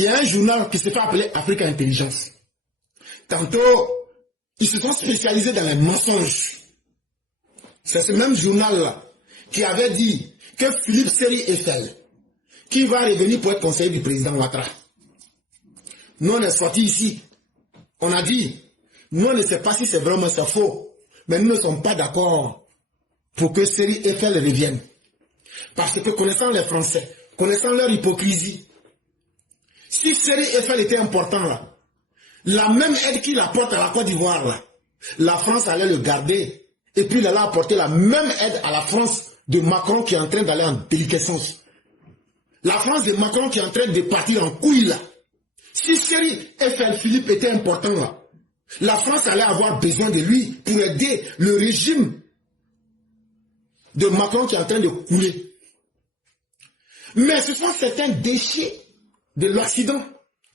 il y a un journal qui se fait appeler Africa Intelligence. Tantôt, ils se sont spécialisés dans les mensonges. C'est ce même journal-là qui avait dit que Philippe Seri Eiffel, qui va revenir pour être conseiller du président Ouattara. Nous, on est sortis ici. On a dit, nous, on ne sait pas si c'est vraiment ça faux, mais nous ne sommes pas d'accord pour que Seri Eiffel revienne. Parce que connaissant les Français, connaissant leur hypocrisie, si Seri Eiffel était important là, la même aide qu'il apporte à la Côte d'Ivoire là, la France allait le garder. Et puis il allait apporter la même aide à la France de Macron qui est en train d'aller en déliquescence. La France de Macron qui est en train de partir en couille là. Si Seri Eiffel Philippe était important là, la France allait avoir besoin de lui pour aider le régime de Macron qui est en train de couler. Mais ce sont certains déchets de l'Occident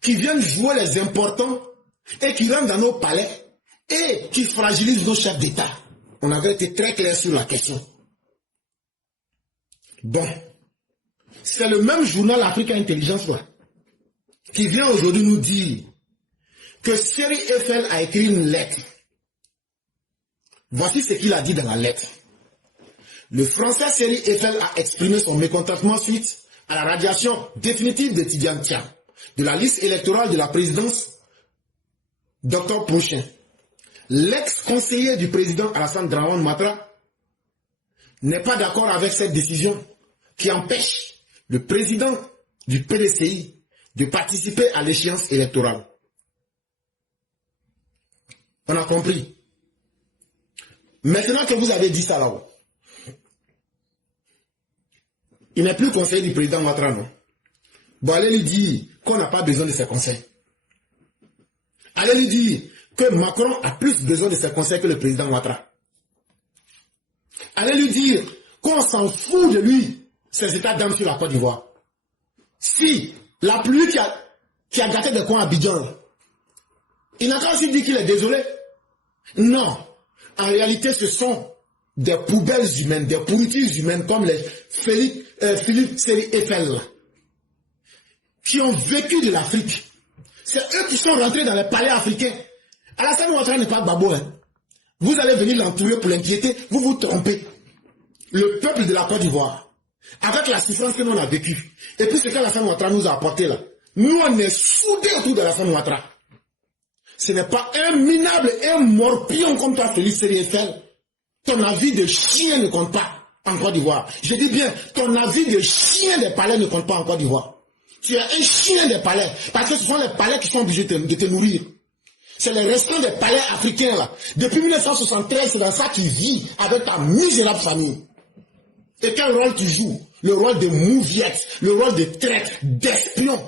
qui viennent jouer les importants et qui rentrent dans nos palais et qui fragilisent nos chefs d'État. On avait été très clair sur la question. Bon, c'est le même journal Africa Intelligence là, qui vient aujourd'hui nous dire que Seri Eiffel a écrit une lettre. Voici ce qu'il a dit dans la lettre. Le Français Seri Eiffel a exprimé son mécontentement suite à la radiation définitive de Tidjane Thiam de la liste électorale de la présidence d'octobre prochain. L'ex-conseiller du président Alassane Dramane Ouattara n'est pas d'accord avec cette décision qui empêche le président du PDCI de participer à l'échéance électorale. On a compris. Maintenant que vous avez dit ça là-haut, il n'est plus conseiller du président Ouattara, non? Bon, allez lui dire qu'on n'a pas besoin de ses conseils. Allez lui dire que Macron a plus besoin de ses conseils que le président Ouattara. Allez lui dire qu'on s'en fout de lui, ses états d'âme sur la Côte d'Ivoire. Si la pluie qui a gâté des coins à Abidjan, il n'a qu'à aussi dire qu'il est désolé. Non. En réalité, ce sont des poubelles humaines, des pourritures humaines comme les Philippe Seri Eiffel, qui ont vécu de l'Afrique. C'est eux qui sont rentrés dans les palais africains. Alassane Ouattara n'est pas babo. Hein. Vous allez venir l'entourer pour l'inquiéter, vous vous trompez. Le peuple de la Côte d'Ivoire, avec la souffrance que nous on a vécue, et puis ce qu'Alassane Ouattara nous a apporté là, nous on est soudés autour d'Alassane Ouattara. Ce n'est pas un minable, un morpion comme toi, Philippe Seri Eiffel. Ton avis de chien ne compte pas en Côte d'Ivoire. Je dis bien, ton avis de chien des palais ne compte pas en Côte d'Ivoire. Tu es un chien des palais, parce que ce sont les palais qui sont obligés de te nourrir. C'est les restants des palais africains là. Depuis 1973, c'est dans ça qu'ils vivent avec ta misérable famille. Et quel rôle tu joues? Le rôle de mouviettes, le rôle de traître, d'espion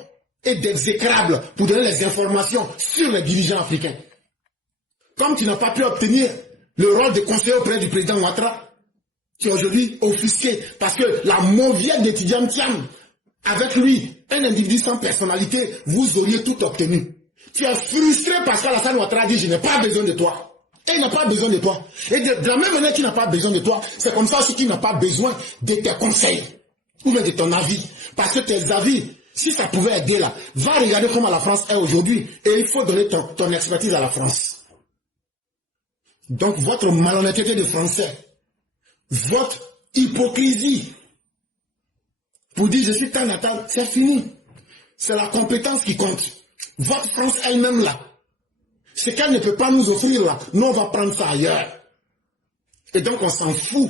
et d'exécrable pour donner les informations sur les dirigeants africains. Comme tu n'as pas pu obtenir le rôle de conseiller auprès du président Ouattara, tu es aujourd'hui offusqué parce que la mauviette de Tidjane Thiam, avec lui, un individu sans personnalité, vous auriez tout obtenu. Tu es frustré parce qu'Alassane Ouattara dit « je n'ai pas besoin de toi ». Et il n'a pas besoin de toi. Et de la même manière qu'il n'a pas besoin de toi, c'est comme ça aussi qu'il n'a pas besoin de tes conseils ou même de ton avis. Parce que tes avis, si ça pouvait aider là, va regarder comment la France est aujourd'hui et il faut donner ton expertise à la France. Donc votre malhonnêteté de Français, votre hypocrisie, pour dire je suis tant natal, c'est fini. C'est la compétence qui compte. Votre France elle-même là, ce qu'elle ne peut pas nous offrir là, nous on va prendre ça ailleurs. Et donc on s'en fout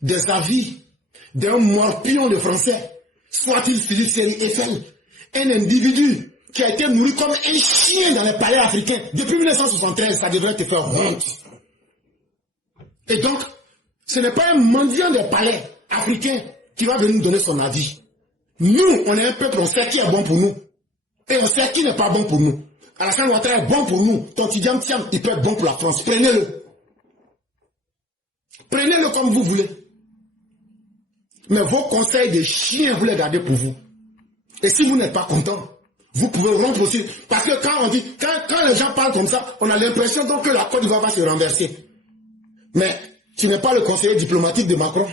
des avis d'un morpion de Français, soit-il Philippe Seri Eiffel, un individu qui a été nourri comme un chien dans les palais africains. Depuis 1973, ça devrait te faire honte. Et donc, ce n'est pas un mendiant des palais africains qui va venir nous donner son avis. Nous, on est un peuple, on sait qui est bon pour nous. Et on sait qui n'est pas bon pour nous. Alassane Ouattara est bon pour nous. Ton Tidjane Thiam, il peut être bon pour la France. Prenez-le. Prenez-le comme vous voulez. Mais vos conseils de chiens, vous les gardez pour vous. Et si vous n'êtes pas content, vous pouvez rompre aussi. Parce que quand on dit, quand les gens parlent comme ça, on a l'impression donc que la Côte d'Ivoire va se renverser. Mais tu n'es pas le conseiller diplomatique de Macron.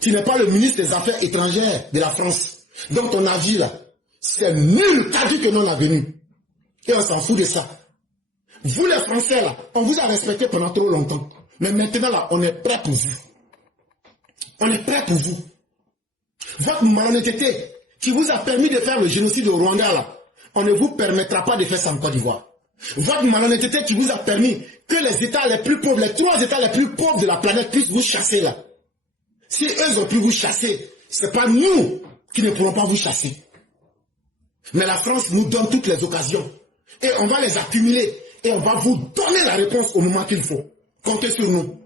Tu n'es pas le ministre des Affaires étrangères de la France. Donc ton avis là, C'est nul qu'a dit que non la venue. Et on s'en fout de ça. Vous les Français là, on vous a respecté pendant trop longtemps. Mais maintenant là, on est prêt pour vous. On est prêt pour vous. Votre malhonnêteté qui vous a permis de faire le génocide au Rwanda là, on ne vous permettra pas de faire ça en Côte d'Ivoire. Votre malhonnêteté qui vous a permis que les États les plus pauvres, les 3 États les plus pauvres de la planète puissent vous chasser là. Si eux ont pu vous chasser, ce n'est pas nous qui ne pourrons pas vous chasser. Mais la France nous donne toutes les occasions. Et on va les accumuler. Et on va vous donner la réponse au moment qu'il faut. Comptez sur nous.